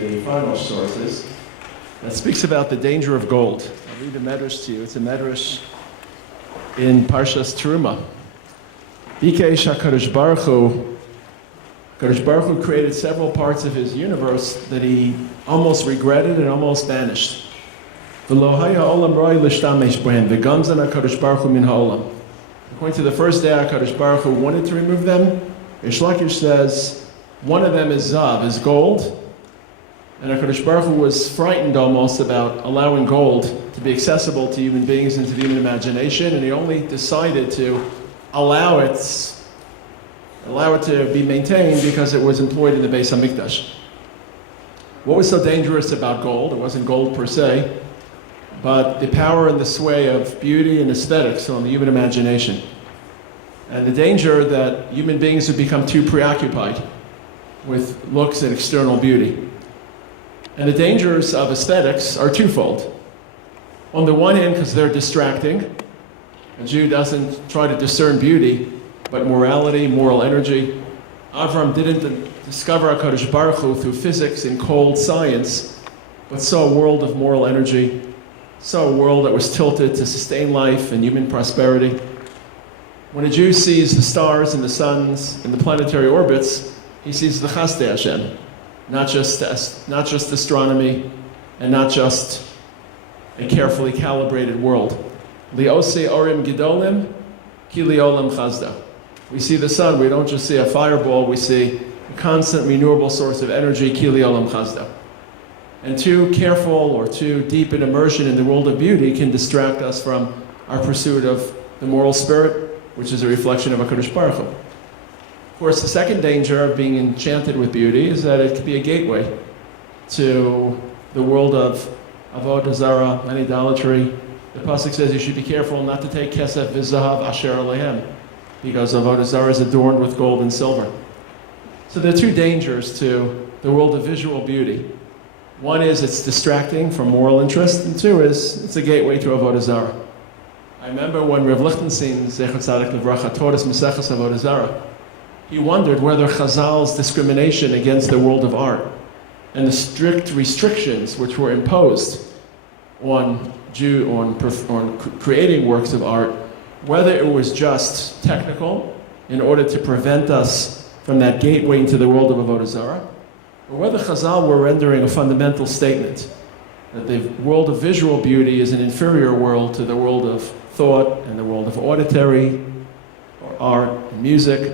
the final sources that speaks about the danger of gold. I'll read a midrash to you. It's a midrash in Parshas Teruma. Bikesh HaKadosh Baruch Hu created several parts of his universe that he almost regretted and almost banished. V'lo haya olam roi l'shtamesh b'hem, v'gamzan HaKadosh Baruch Hu min ha'olam. According to the first day, HaKadosh Baruch Hu wanted to remove them. Rish Lakish says, one of them is zav, is gold. And HaKadosh Baruch Hu was frightened almost about allowing gold to be accessible to human beings and to the human imagination, and he only decided to allow it to be maintained because it was employed in the Beis HaMikdash. What was so dangerous about gold? It wasn't gold per se, but the power and the sway of beauty and aesthetics on the human imagination. And the danger that human beings would become too preoccupied with looks and external beauty. And the dangers of aesthetics are twofold. On the one hand, because they're distracting. A Jew doesn't try to discern beauty, but morality, moral energy. Avram didn't discover HaKadosh Baruch Hu through physics and cold science, but saw a world of moral energy, saw a world that was tilted to sustain life and human prosperity. When a Jew sees the stars and the suns and the planetary orbits, he sees the Chasdei Hashem, not just astronomy and not just a carefully calibrated world. Li'osei orim gidolim ki li'olam chazda. We see the sun, we don't just see a fireball, we see a constant renewable source of energy, ki li'olam chazda. And too careful or too deep an immersion in the world of beauty can distract us from our pursuit of the moral spirit, which is a reflection of HaKadosh Baruch Hu. Of course, the second danger of being enchanted with beauty is that it could be a gateway to the world of avodah zarah and idolatry. The pasuk says you should be careful not to take kesef v'zahav asher alehem, because avodah zarah is adorned with gold and silver. So there are two dangers to the world of visual beauty. One is it's distracting from moral interest, and two is it's a gateway to avodah zarah. I remember when Rav Lichtenstein, Zecher Tzadik Livracha, taught us Maseches Avodah Zarah, he wondered whether Chazal's discrimination against the world of art and the strict restrictions which were imposed on creating works of art, whether it was just technical in order to prevent us from that gateway into the world of Avodah Zarah, or whether Chazal were rendering a fundamental statement that the world of visual beauty is an inferior world to the world of thought and the world of auditory or art and music.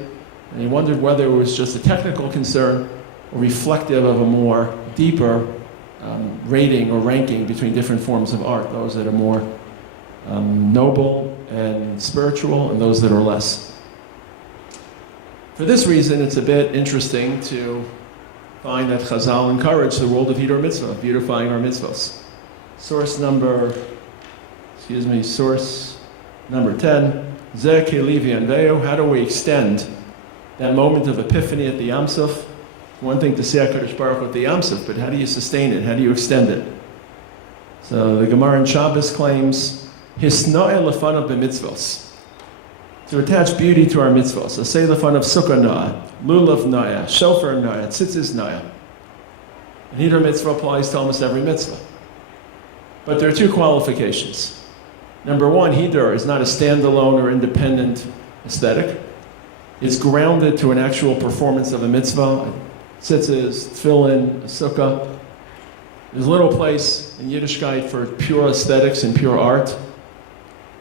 And he wondered whether it was just a technical concern or reflective of a more deeper rating or ranking between different forms of art, those that are more noble and spiritual and those that are less. For this reason, it's a bit interesting to find that Chazal encouraged the world of Hidur Mitzvah, beautifying our mitzvahs. Source number 10, Zeh Kelevi Anveo, how do we extend that moment of epiphany at the Yam Suf? One thing to say HaKadosh Baruch Hu at the Yam Suf, but how do you sustain it? How do you extend it? So the Gemara in Shabbos claims, Hisna'e lefanav b'mitzvos, to attach beauty to our mitzvahs. Asay lefanav sukkah na'ah, lulav na'ah, shofar na'ah, tzitzis na'ah. And Hidur Mitzvah applies to almost every mitzvah. But there are two qualifications. Number one, Hidur is not a standalone or independent aesthetic. It's grounded to an actual performance of a mitzvah, tzitzis, tefillin, a sukkah. There's little place in Yiddishkeit for pure aesthetics and pure art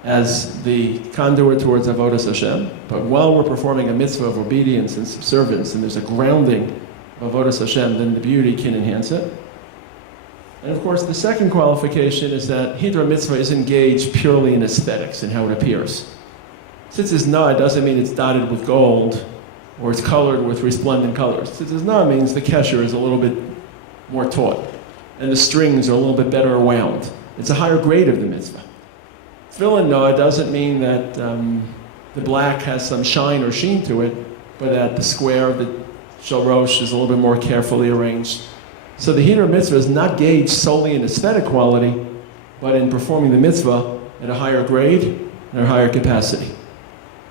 as the conduit towards avodas Hashem. But while we're performing a mitzvah of obedience and subservience, and there's a grounding of avodas Hashem, then the beauty can enhance it. And of course, the second qualification is that Hidur Mitzvah is engaged purely in aesthetics and how it appears. Tzitzis na'ah doesn't mean it's dotted with gold or it's colored with resplendent colors. Tzitzis na'ah means the kesher is a little bit more taut and the strings are a little bit better wound. It's a higher grade of the mitzvah. Tefillin na'ah doesn't mean that the black has some shine or sheen to it, but that the square of the shalrosh is a little bit more carefully arranged. So the Hidur Mitzvah is not gauged solely in aesthetic quality, but in performing the mitzvah at a higher grade and a higher capacity.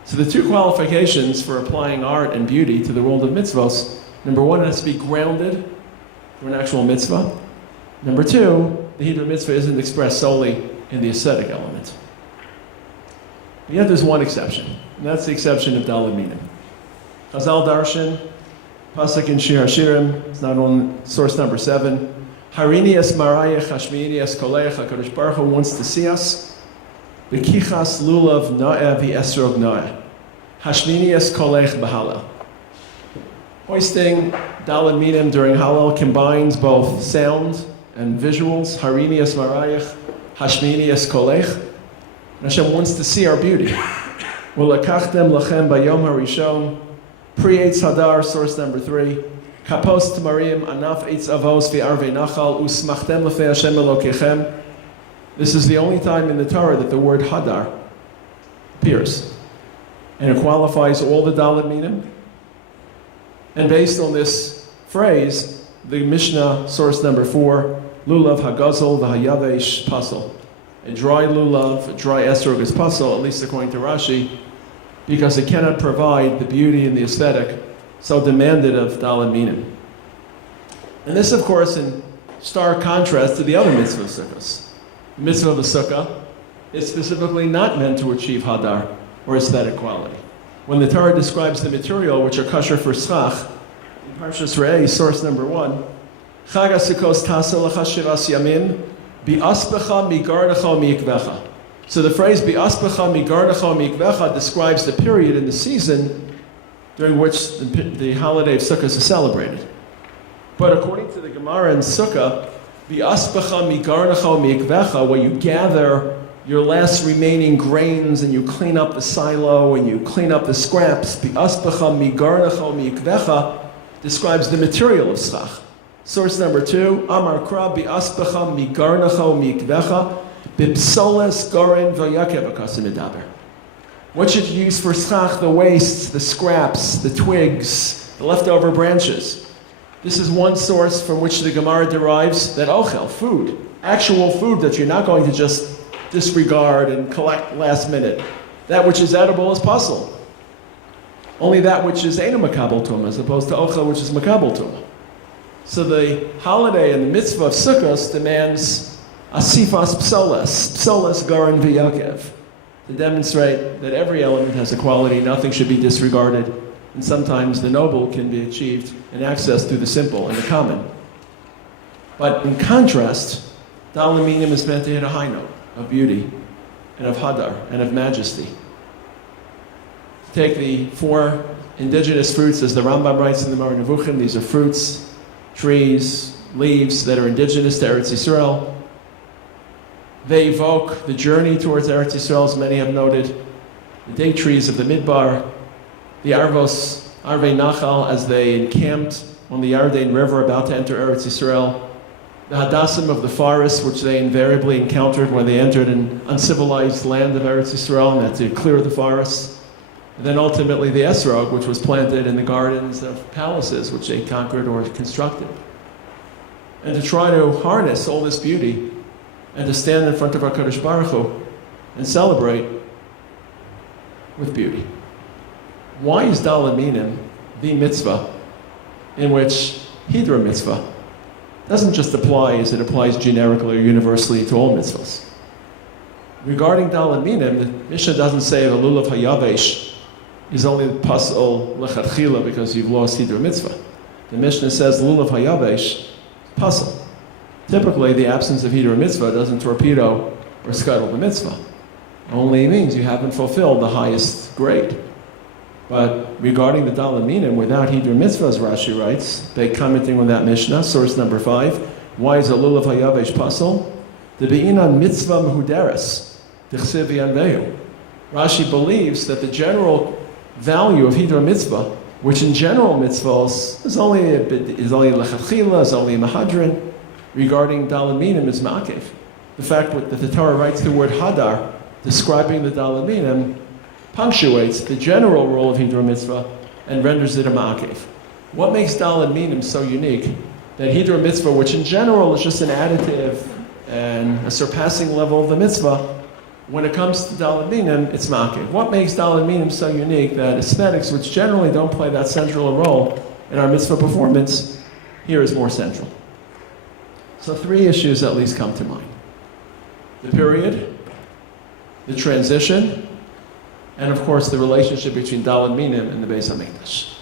So the two qualifications for applying art and beauty to the world of mitzvahs, number one, it has to be grounded to an actual mitzvah. Number two, the Hidra mitzvah isn't expressed solely in the aesthetic element. Yet there's one exception, and that's the exception of Dalet minim. Chazal Darshan, Pasuk in Shir HaShirim, it's not on source number 7. Harini es marayach hashmiini es koleach, HaKadosh Baruch Hu wants to see us. V'kichas lulav na'eh v'esrog na'eh. Hashmiini es kolech b'halal. Hoisting Dalet minim during Hallel combines both sound and visuals. Harini es marayach, hashmiini es kolech. Hashem wants to see our beauty. V'lakachtem lachem bayom harishon. Pre-Eitz Hadar, source number 3. Kapos Tamarim, Anaf Eitz Avos V'Arvei Nachal, Usmachtem L'fei Hashem Elokechem. This is the only time in the Torah that the word Hadar appears. And it qualifies all the Dalet minim. And based on this phrase, the Mishnah, source number 4, Lulav Hagazel V'Hayavesh Pasel. A dry lulav, a dry esrog is pasel, at least according to Rashi, because it cannot provide the beauty and the aesthetic so demanded of Dalet minim. And this, of course, in stark contrast to the other mitzvah of sukkahs. The mitzvah of a sukkah is specifically not meant to achieve hadar or aesthetic quality. When the Torah describes the material which are kosher for schach, in Parshas Re'eh, source number 1, Chag HaSukkos tasa lecha shivas yamim, bi'aspecha migarnecha mi'ikvecha. So the phrase bi'aspecha migarnecha mi'ikvecha describes the period in the season during which the holiday of Sukkot is celebrated. But according to the Gemara in Sukkah, bi'aspecha migarnecha mi'ikvecha, where you gather your last remaining grains and you clean up the silo and you clean up the scraps, bi'aspecha migarnecha mi'ikvecha describes the material of schach. Source number 2, Amar Kra bi'aspecha migarnecha mi'ikvecha b'psoles goren v'yakev akasim edaber. What should you use for schach? The wastes, the scraps, the twigs, the leftover branches. This is one source from which the Gemara derives that ochel, food, actual food that you're not going to just disregard and collect last minute. That which is edible is puzzle. Only that which is eina makabel tumah, as opposed to ochel, which is makabel tumah. So the holiday and the mitzvah of Sukkot demands asifas psoles garan v'yakev, to demonstrate that every element has a quality, nothing should be disregarded, and sometimes the noble can be achieved in access through the simple and the common. But in contrast, Dalet minim is meant to hit a high note of beauty and of hadar and of majesty. Take the 4 indigenous fruits, as the Rambam writes in the Moreh Nevuchim. These are fruits, trees, leaves that are indigenous to Eretz Yisrael. They evoke the journey towards Eretz Yisrael, as many have noted. The date trees of the Midbar, the Arvos, Arvei Nachal, as they encamped on the Yarden River about to enter Eretz Yisrael. The Hadassim of the forest, which they invariably encountered when they entered an uncivilized land of Eretz Yisrael and had to clear the forests. And then ultimately the Esrog, which was planted in the gardens of palaces, which they conquered or constructed. And to try to harness all this beauty and to stand in front of our Kadosh Baruch Hu and celebrate with beauty. Why is Dalet minim the mitzvah in which Hidra mitzvah doesn't just apply as it applies generically or universally to all mitzvahs? Regarding Dalet minim, the Mishnah doesn't say the lulav hayavesh is only pasal lechatchila because you've lost Hidra mitzvah. The Mishnah says lulav hayavesh pasal. Typically, the absence of Hidra mitzvah doesn't torpedo or scuttle the mitzvah. Only means you haven't fulfilled the highest grade. But regarding the Dalet minim, without Hidra mitzvah, as Rashi writes, they commenting on that Mishnah, source number 5, why is a lulav hayavesh pasal? The be'inan mitzvah mehuderes, d'chsev v'yanvehu. Rashi believes that the general value of Hidra mitzvah, which in general mitzvahs is only lechatchila, is only a mahadrin, regarding Dalet minim is ma'akev. The fact that the Torah writes the word hadar, describing the Dalet minim, punctuates the general role of Hidra mitzvah and renders it a ma'akev. What makes Dalet minim so unique that Hidra mitzvah, which in general is just an additive and a surpassing level of the mitzvah, when it comes to Dalet minim, it's ma'akev? What makes Dalet minim so unique that aesthetics, which generally don't play that central role in our mitzvah performance, here is more central? So 3 issues at least come to mind. The period, the transition, and of course the relationship between Dalet minim and the Beis HaMikdash.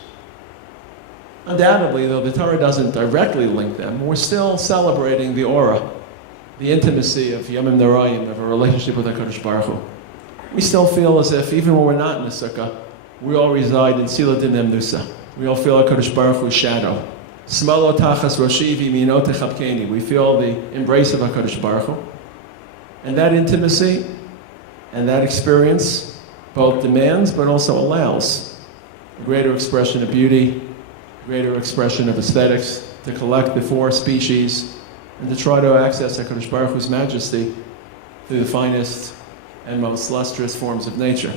Undoubtedly, though the Torah doesn't directly link them, we're still celebrating the aura, the intimacy of Yomim Noraim, of a relationship with HaKadosh Baruch Hu. We still feel as if, even when we're not in the sukkah, we all reside in Sila Dinem Nusa. We all feel HaKadosh Baruch Hu's shadow. Smalo tachas roshi v'yamino techabkeni. We feel the embrace of HaKadosh Baruch Hu. And that intimacy and that experience both demands but also allows a greater expression of beauty, greater expression of aesthetics, to collect the 4 species, and to try to access HaKadosh Baruch Hu's majesty through the finest and most lustrous forms of nature.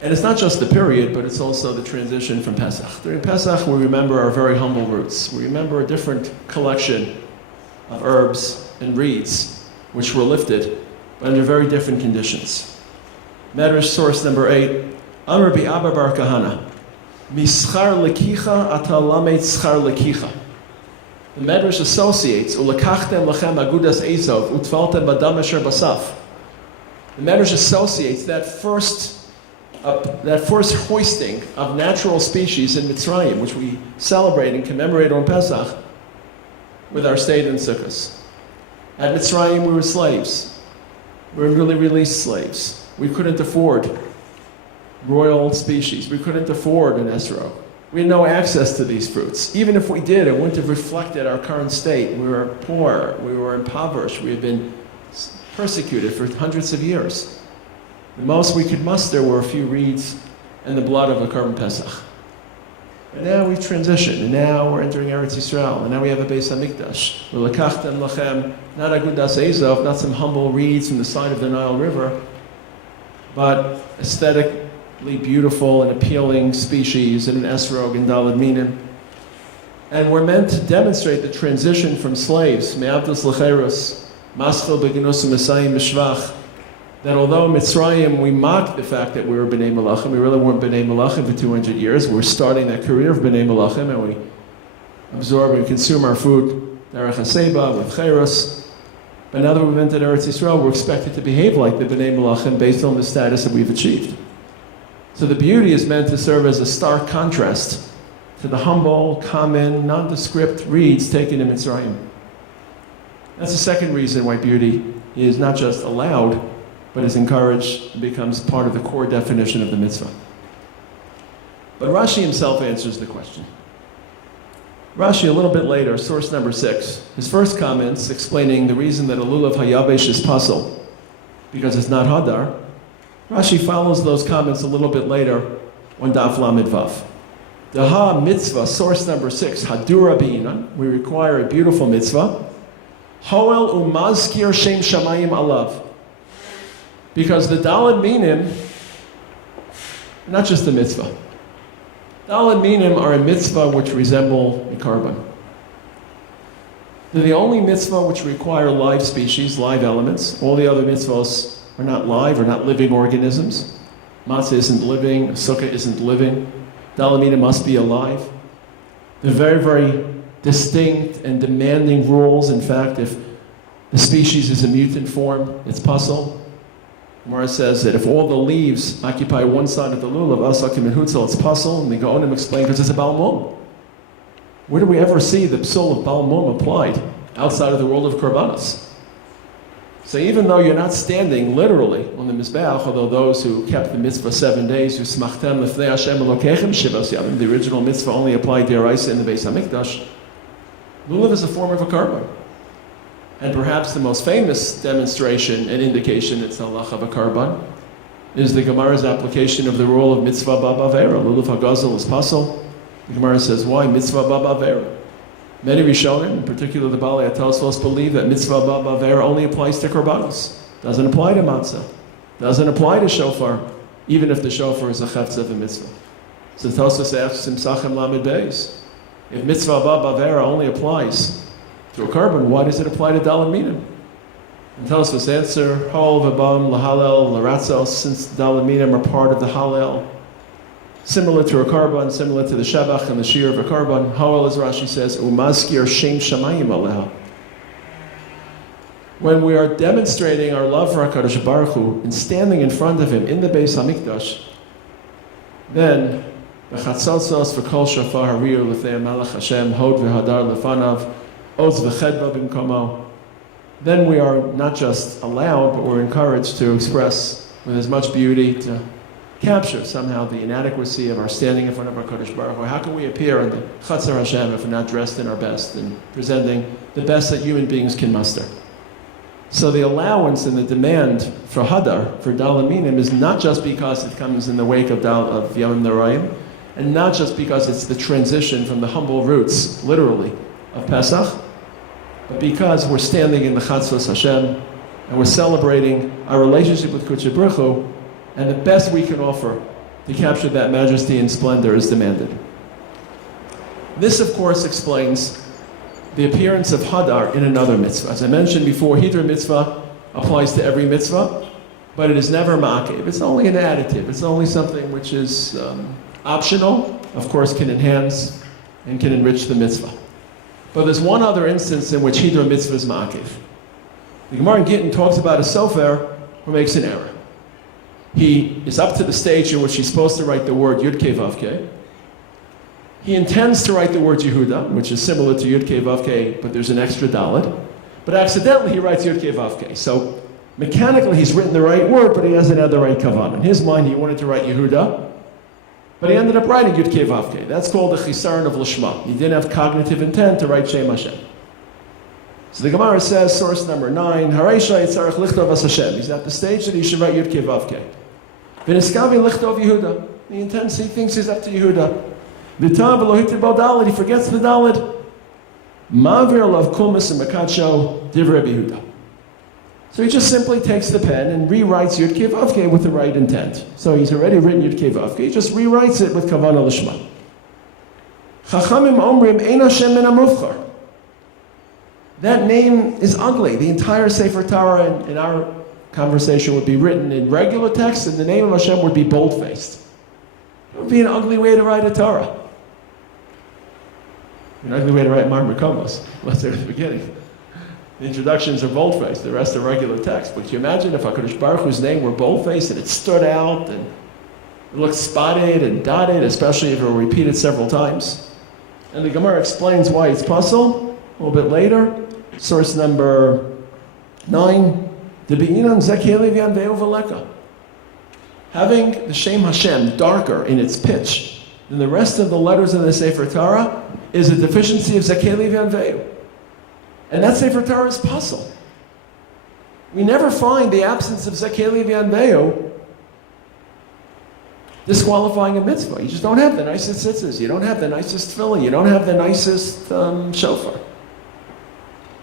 And it's not just the period, but it's also the transition from Pesach. During Pesach, we remember our very humble roots. We remember a different collection of herbs and reeds, which were lifted, but under very different conditions. Midrash source number 8, Amar bi Abba bar Kahana, Mischar lekicha ata lamed schar lekicha. The Midrash associates, Ulekachtem lachem agudas Esav, utvaltem badam asher basaf. The Midrash associates that first hoisting of natural species in Mitzrayim, which we celebrate and commemorate on Pesach, with our state in Sukkot. At Mitzrayim, we were slaves. We were newly released slaves. We couldn't afford royal species. We couldn't afford an esrog. We had no access to these fruits. Even if we did, it wouldn't have reflected our current state. We were poor. We were impoverished. We had been persecuted for hundreds of years. The most we could muster were a few reeds and the blood of a Korban Pesach. And now we've transitioned, and now we're entering Eretz Yisrael, and now we have a Beis HaMikdash. V'lekachtem lachem, not agudas Esav, not some humble reeds from the side of the Nile River, but aesthetically beautiful and appealing species and an esrog and Dalet minim. And we're meant to demonstrate the transition from slaves, me'avdos lecherus, maschil beginus u'mesayim mishvach, that although in Mitzrayim we mocked the fact that we were B'nai Malachim, we really weren't B'nai Malachim for 200 years. We're starting that career of B'nai Malachim, and we absorb and consume our food, Derech HaSeba, with Cherus. But now that we've entered Eretz Yisrael, we're expected to behave like the B'nai Malachim based on the status that we've achieved. So the beauty is meant to serve as a stark contrast to the humble, common, nondescript reeds taken in Mitzrayim. That's the second reason why beauty is not just allowed, but is encouraged and becomes part of the core definition of the mitzvah. But Rashi himself answers the question. Rashi, a little bit later, source number 6, his first comments explaining the reason that a lulav hayavesh is pasul, because it's not hadar. Rashi follows those comments a little bit later on Daf Lamed Vav. Daha mitzvah, source number 6, hadura b'ina, we require a beautiful mitzvah. Hoel umazkir shem shamayim alav. Because the Dalet minim, not just the mitzvah. Dalet minim are a mitzvah which resemble the korban. They're the only mitzvah which require live species, live elements. All the other mitzvahs are not live, or not living organisms. Matzah isn't living, sukkah isn't living. Dalet minim must be alive. They're very, very distinct and demanding rules. In fact, if the species is a mutant form, it's pasul. Gemara says that if all the leaves occupy one side of the lulav, asakim and hutzel, it's pasul, and the Gaonim explain because it's a balmum. Where do we ever see the psul of balmum applied outside of the world of korbanos? So even though you're not standing literally on the mizbeach, although those who kept the mitzvah 7 days, who smachtem lefnei Hashem elokechem shivas yamim, the original mitzvah only applied deraisa in the Beis HaMikdash, lulav is a form of a korban. And perhaps the most famous demonstration and indication it's halacha of a korban is the Gemara's application of the rule of mitzvah ba'avera. Lulav hagazel is pasul. The Gemara says, why mitzvah ba'avera? Many Rishonim, in particular the Balei HaTosfos, believe that mitzvah ba'avera only applies to korbanos. Doesn't apply to matzah. Doesn't apply to shofar, even if the shofar is a chetz of a mitzvah. So Tosfos asks him, Sachem Lamed Beis, if mitzvah ba'avera only applies to a korban, why does it apply to Dalet minim? And Tosfos answer, Hol v'bam lahalel l'ratzos, since Dalet minim are part of the halel, similar to a korban, similar to the Shevach and the Shir of a korban. Hoel, as Rashi says, Umaskir Shem Shamayim Aleha. When we are demonstrating our love for HaKadosh Baruch Hu and standing in front of Him in the Beis HaMikdash, then v'chatzotzos v'kol shofar hariu l'fnei Malach Hashem hod v'hadar lefanav oz v'chedva b'mkomo. Then we are not just allowed, but we're encouraged to express with as much beauty, to capture somehow the inadequacy of our standing in front of our Kodesh Baruch Hu. How can we appear in the Chatzar Hashem if we're not dressed in our best and presenting the best that human beings can muster? So the allowance and the demand for Hadar, for Dalet minim, is not just because it comes in the wake of Yom Noraim, and not just because it's the transition from the humble roots, literally, of Pesach, but because we're standing in the Chatzos Hashem, and we're celebrating our relationship with Kodesh Baruch Hu, and the best we can offer to capture that majesty and splendor is demanded. This, of course, explains the appearance of Hadar in another mitzvah. As I mentioned before, Hidra mitzvah applies to every mitzvah, but it is never ma'akev. It's only an additive. It's only something which is optional, of course, can enhance and can enrich the mitzvah. But there's one other instance in which Hidra mitzvah is ma'akev. The Gemara in Gittin talks about a sofer who makes an error. He is up to the stage in which he's supposed to write the word Yud Kei Vav Kei. He intends to write the word Yehuda, which is similar to Yud Kei Vav Kei, but there's an extra Dalet. But accidentally he writes Yud Kei Vav Kei. So mechanically he's written the right word, but he hasn't had the right kavanah. In his mind he wanted to write Yehuda, but he ended up writing Yud Kei Vav Kei. That's called the chisaron of Lishma. He didn't have cognitive intent to write Shem Hashem. So the Gemara says, source number 9, Hareisha Yitzarech Lichtov As Hashem. He's at the stage that he should write Yud Kei Vav Kei. V'niskavi Lichtov Yehuda. He thinks he's up to Yehuda. V'tav Elohiti Bo Dalet. He forgets the Dalet. Ma'avir Lav Kulmis and Makacho Divrei Yehuda. So he just simply takes the pen and rewrites Yud Kei Vav Kei with the right intent. So he's already written Yud Kei Vav Kei. He just rewrites it with Kavanah Lishma. Chachamim Omrim Ein Hashem Min HaMufchar. That name is ugly. The entire Sefer Torah in our conversation would be written in regular text, and the name of Hashem would be bold-faced. It would be an ugly way to write a Torah. An ugly way to write Mar Mekomos, unless they're at the beginning. The introductions are bold-faced, the rest are regular text. But can you imagine if HaKadosh Baruch Hu's name were bold-faced and it stood out and it looked spotted and dotted, especially if it were repeated several times? And the Gemara explains why it's puzzle a little bit later. Source number 9. Having the Shem Hashem darker in its pitch than the rest of the letters in the Sefer Torah is a deficiency of Zakei Levi Anveu. And that Sefer Torah is puzzle. We never find the absence of Zakei Levi Anveu disqualifying a mitzvah. You just don't have the nicest tzitzis. You don't have the nicest tefillah. You don't have the nicest shofar.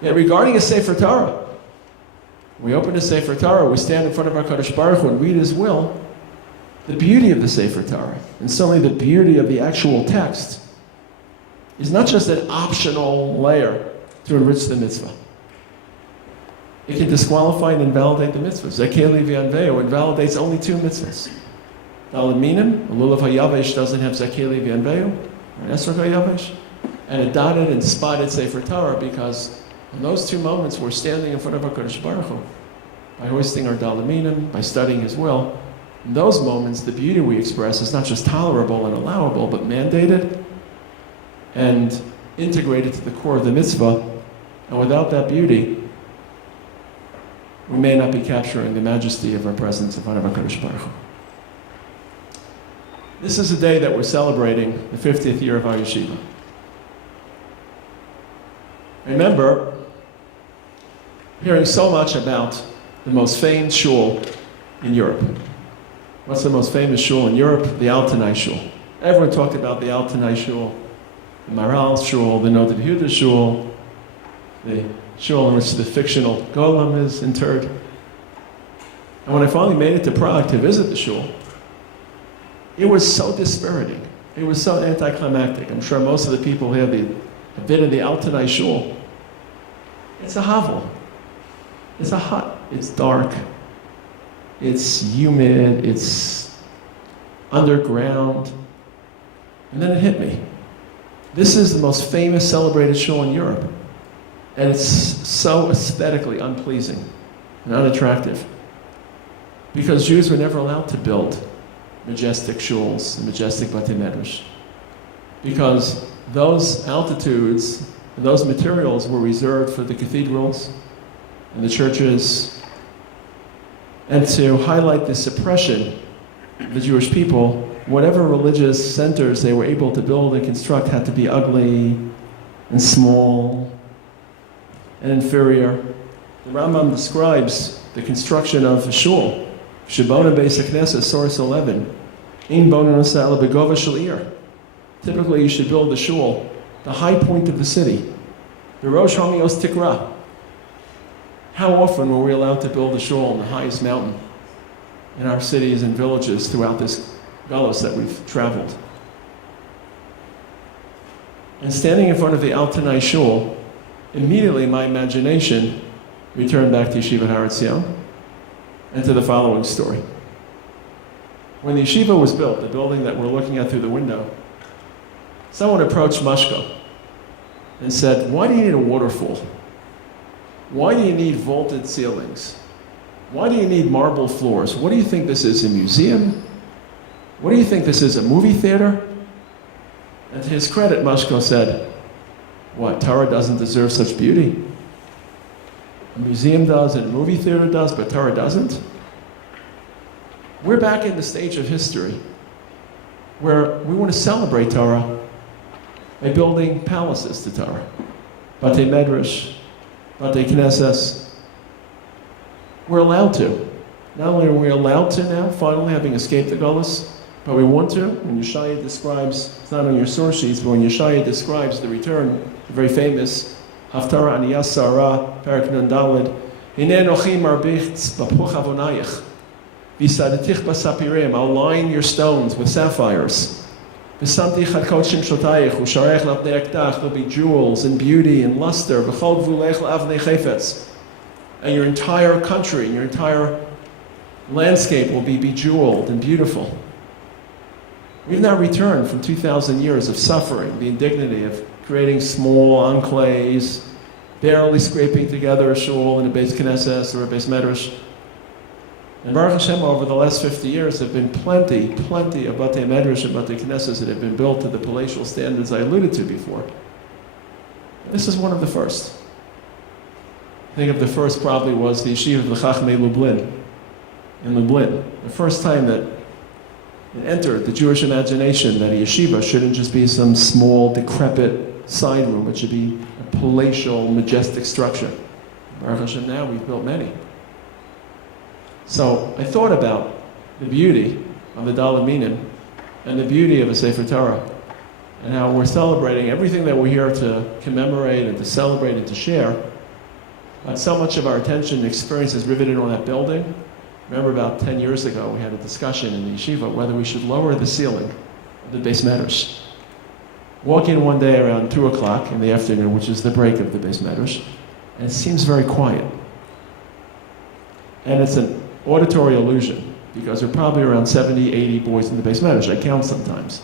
Yet regarding a Sefer Torah, we open a Sefer Torah, we stand in front of our Kadosh Baruch Hu and read His will. The beauty of the Sefer Torah, and certainly the beauty of the actual text, is not just an optional layer to enrich the mitzvah. It can disqualify and invalidate the mitzvah. Zakei Levi Anveu invalidates only 2 mitzvahs. Dalet minim, a lulav hayavesh doesn't have Zakei Levi Anveu, or esrog hayavesh, and a dotted and spotted Sefer Torah because in those 2 moments, we're standing in front of our Kodesh Baruch Hu by hoisting our Dalet minim, by studying His will. In those moments, the beauty we express is not just tolerable and allowable, but mandated and integrated to the core of the mitzvah. And without that beauty, we may not be capturing the majesty of our presence in front of our Kodesh Baruch Hu. This is a day that we're celebrating the 50th year of our yeshiva. Remember, hearing so much about the most famed shul in Europe. What's the most famous shul in Europe? The Altanai shul. Everyone talked about the Altanai shul, the Maharal's shul, the Noda B'Yehuda shul, the shul in which the fictional golem is interred. And when I finally made it to Prague to visit the shul, it was so dispiriting. It was so anticlimactic. I'm sure most of the people here have been in the Altanai shul. It's a hovel. It's a hut. It's dark. It's humid. It's underground. And then it hit me. This is the most famous celebrated shul in Europe. And it's so aesthetically unpleasing and unattractive. Because Jews were never allowed to build majestic shuls and majestic beit midrash. Because those altitudes and those materials were reserved for the cathedrals and the churches. And to highlight the suppression of the Jewish people, whatever religious centers they were able to build and construct had to be ugly and small and inferior. The Rambam describes the construction of a shul. Shebona Beis HaKnesses, source 11. Ein bonon oseh begova shel ir. Typically, you should build the shul, the high point of the city. B'rosh hamios tikra. How often were we allowed to build a shul on the highest mountain in our cities and villages throughout this galus that we've traveled? And standing in front of the Altanai shul, immediately my imagination returned back to Yeshiva Har Etzion and to the following story. When the yeshiva was built, the building that we're looking at through the window, someone approached Mashko and said, "Why do you need a waterfall? Why do you need vaulted ceilings? Why do you need marble floors? What do you think this is, a museum? What do you think this is, a movie theater?" And to his credit, Mashko said, "What, Torah doesn't deserve such beauty? A museum does and a movie theater does, but Torah doesn't?" We're back in the stage of history where we want to celebrate Torah by building palaces to Torah. Beit midrash, beit knesses. We're allowed to. Not only are we allowed to now, finally having escaped the Gullus, but we want to. When Yeshaya describes, it's not on your source sheets, but when Yeshaya describes the return, the very famous Haftarah Aniyas Sarah, Parak Nun Dalet, Hinei Anochi marbich b'puch avonayich, v'sadetich b'sapirim, I'll line your stones with sapphires. V'samti chadkot shem shotayich, u'sharech l'avnei aktach, there'll be jewels and beauty and luster, v'chol gvulech l'avnei chayfetz. And your entire country, your entire landscape will be bejeweled and beautiful. We've now returned from 2,000 years of suffering, the indignity of creating small enclaves, barely scraping together a shul in a beit knesses or a beit midrash. And Baruch Hashem, over the last 50 years, there have been plenty of beit midrash and beit knesses that have been built to the palatial standards I alluded to before. This is one of the first. I think of the first probably was the yeshiva of the Chachmei Lublin, in Lublin. The first time that it entered the Jewish imagination that a yeshiva shouldn't just be some small, decrepit side room. It should be a palatial, majestic structure. Baruch Hashem, now we've built many. So I thought about the beauty of the Dalet minim and the beauty of a Sefer Torah and how we're celebrating everything that we're here to commemorate and to celebrate and to share. But so much of our attention and experience is riveted on that building. Remember about 10 years ago, we had a discussion in the yeshiva whether we should lower the ceiling of the beit midrash. Walk in one day around 2 o'clock in the afternoon, which is the break of the beit midrash, and it seems very quiet. And it's an auditory illusion, because there are probably around 70, 80 boys in the beit midrash. I count sometimes.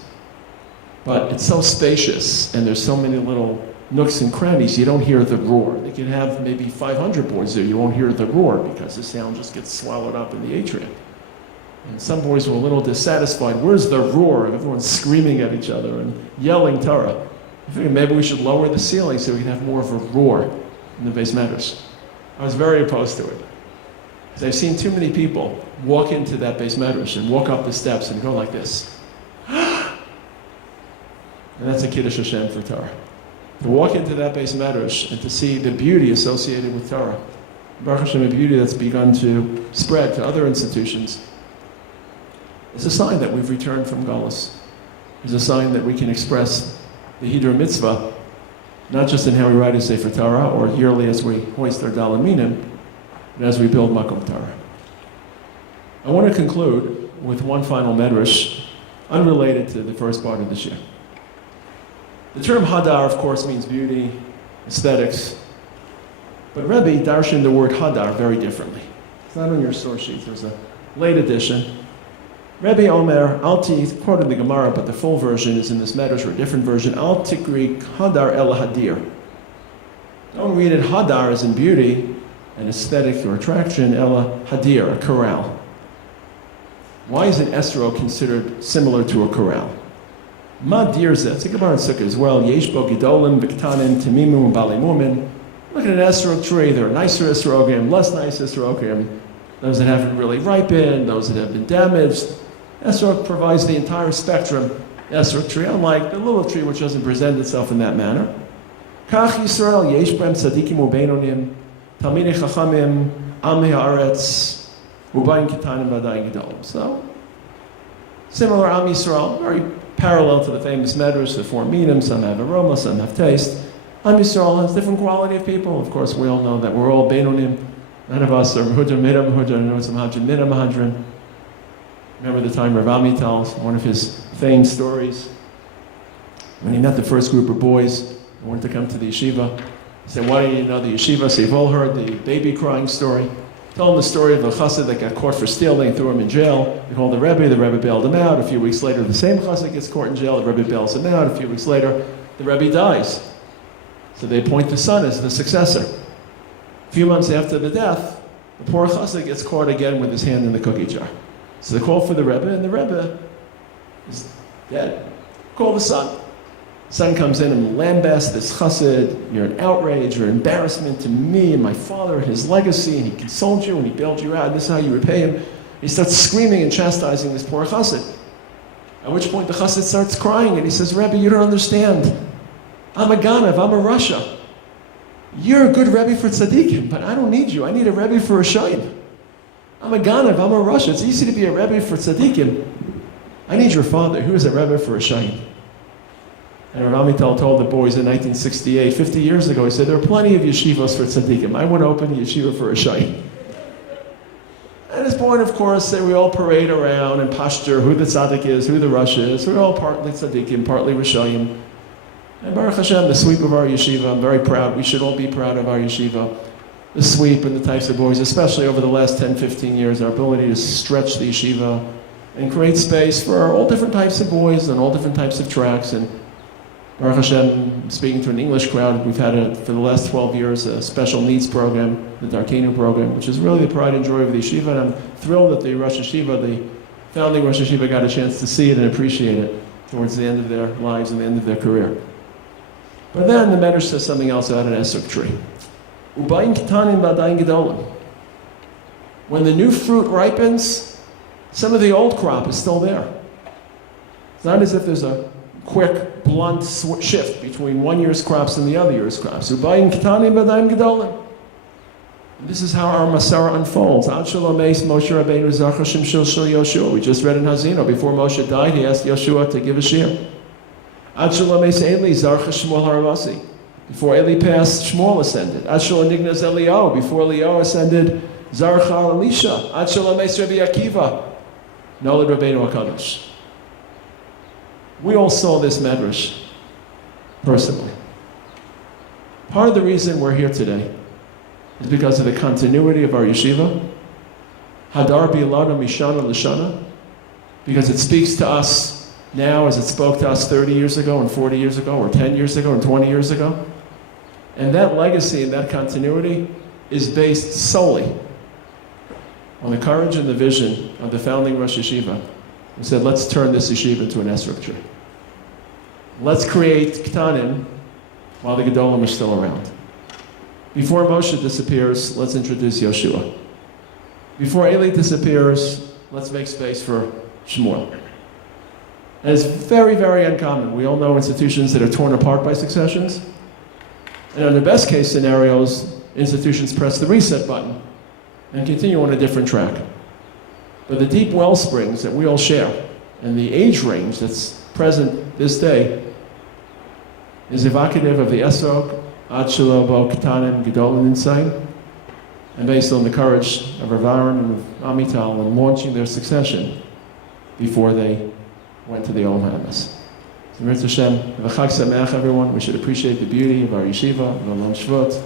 But it's so spacious, and there's so many little nooks and crannies, you don't hear the roar. They can have maybe 500 boys there, you won't hear the roar because the sound just gets swallowed up in the atrium. And some boys were a little dissatisfied. Where's the roar? And everyone's screaming at each other and yelling Torah. I figured maybe we should lower the ceiling so we can have more of a roar in the beit midrash. I was very opposed to it. Because I've seen too many people walk into that beit midrash and walk up the steps and go like this. And that's a Kiddush Hashem for Torah. To walk into that beit midrash and to see the beauty associated with Torah, Baruch Hashem, a beauty that's begun to spread to other institutions, it's a sign that we've returned from Galus. It's a sign that we can express the Hidra Mitzvah, not just in how we write a Sefer Torah or yearly as we hoist our Dalet minim, but as we build Makom Torah. I want to conclude with one final midrash, unrelated to the first part of this year. The term hadar, of course, means beauty, aesthetics. But Rebbe darshan the word hadar very differently. It's not on your source sheet. There's a late edition. Rebbe Omer, Alti, quoted the Gemara, but the full version is in this midrash, or a different version. Al tikri hadar el hadir. Don't read it hadar as in beauty, an aesthetic or attraction, el hadir, a corral. Why is an esrog considered similar to a corral? Ma dirza, it's a Gemara in Sukkah as well. Yesh bo gidolim, biktanim, tamimu, balimumin. Look at an esrog tree. There are nicer esrogim, less nice esrogim. Those that haven't really ripened, those that have been damaged. Esrog provides the entire spectrum. Esrog tree, unlike the lulav tree, which doesn't present itself in that manner. Kach Yisrael, yesh b'hem tzadikim ubeinonim, talmidei chachamim, am ha'aretz, ubayin kitanim v'adayin gedolim. So, similar Am Yisrael, very parallel to the famous midrash, the four minim, some have aroma, some have taste. Am Yisrael has different quality of people. Of course, we all know that we're all beinonim. None of us are Hudra Midam, Hudra Notzim Hadran, Midam Hadran. Remember the time Rav Ami tells one of his famed stories when he met the first group of boys who wanted to come to the yeshiva. He said, why do you know the yeshiva? So you've all heard the baby crying story. Told him the story of a chassid that got caught for stealing, threw him in jail. They called the Rebbe bailed him out. A few weeks later, the same chassid gets caught in jail, the Rebbe bails him out. A few weeks later, the Rebbe dies. So they appoint the son as the successor. A few months after the death, the poor chassid gets caught again with his hand in the cookie jar. So they call for the Rebbe, and the Rebbe is dead. Call the son. The son comes in and lambasts this chassid. You're an outrage, you're an embarrassment to me and my father and his legacy, and he consoled you and he bailed you out, and this is how you repay him. He starts screaming and chastising this poor chassid. At which point the chassid starts crying, and he says, Rebbe, you don't understand. I'm a Ganav, I'm a Rasha. You're a good Rebbe for tzaddikim, but I don't need you. I need a Rebbe for a shayim. I'm a Ganav, I'm a Rasha. It's easy to be a Rebbe for tzaddikim. I need your father, who is a Rebbe for a shayim. And Rav Amital told the boys in 1968, 50 years ago, he said, there are plenty of yeshivas for tzaddikim. I want to open a yeshiva for a shayim. At this point, of course, we all parade around and posture who the tzaddik is, who the Rasha is. We're all partly tzaddikim, partly rishayim. And Baruch Hashem, the sweep of our yeshiva, I'm very proud. We should all be proud of our yeshiva. The sweep and the types of boys, especially over the last 10, 15 years, our ability to stretch the yeshiva and create space for all different types of boys and all different types of tracks. And Baruch Hashem, speaking to an English crowd, we've had, for the last 12 years, a special needs program, the Darkenu program, which is really the pride and joy of the yeshiva. And I'm thrilled that the Rosh Yeshiva, the founding Rosh Yeshiva, got a chance to see it and appreciate it towards the end of their lives and the end of their career. But then the midrash says something else about an esrog tree. Ubayin kitanim v'adayin gedolim. When the new fruit ripens, some of the old crop is still there. It's not as if there's a quick, blunt shift between one year's crops and the other year's crops. Ubayin kitanim v'adayin gedolim. This is how our Masara unfolds. Ad shalom eis Moshe Rabbeinu zachar shimshil shel Yoshua. We just read in Hazino, before Moshe died, he asked Yoshua to give a shir. Ad shalom eis Eli zarcha Shmuel haravasi. Before Eli passed, Shmuel ascended. Ad shalom nignas Eliyahu. Before Eliyahu ascended, zarcha Elisha. Ad shalom eis Rabbi Akiva. Nolad Rabbeinu HaKadosh. We all saw this midrash personally. Part of the reason we're here today is because of the continuity of our yeshiva. Hadar bi'ilana mishana l'shana. Because it speaks to us now as it spoke to us 30 years ago and 40 years ago or 10 years ago and 20 years ago. And that legacy and that continuity is based solely on the courage and the vision of the founding Rosh Yeshiva, who said, let's turn this yeshiva into an esrog tree. Let's create ktanim while the gedolim are still around. Before Moshe disappears, let's introduce Yoshua. Before Eli disappears, let's make space for Shmuel. And it's very, very uncommon. We all know institutions that are torn apart by successions. And under best case scenarios, institutions press the reset button and continue on a different track. But the deep well springs that we all share and the age range that's present this day is evocative of the esrog, ad shelo bo ketanim gedolim insight, and based on the courage of Rav Aaron and Rav Amital in launching their succession before they went to the Olam Hamas. So, Mirz Hashem, have a Chag Sameach, everyone. We should appreciate the beauty of our yeshiva, of Olam Shvot,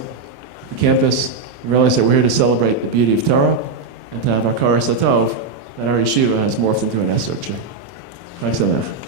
the campus, and realize that we're here to celebrate the beauty of Torah and to have our Karas Hatov that our yeshiva has morphed into an esrog. Chag Sameach.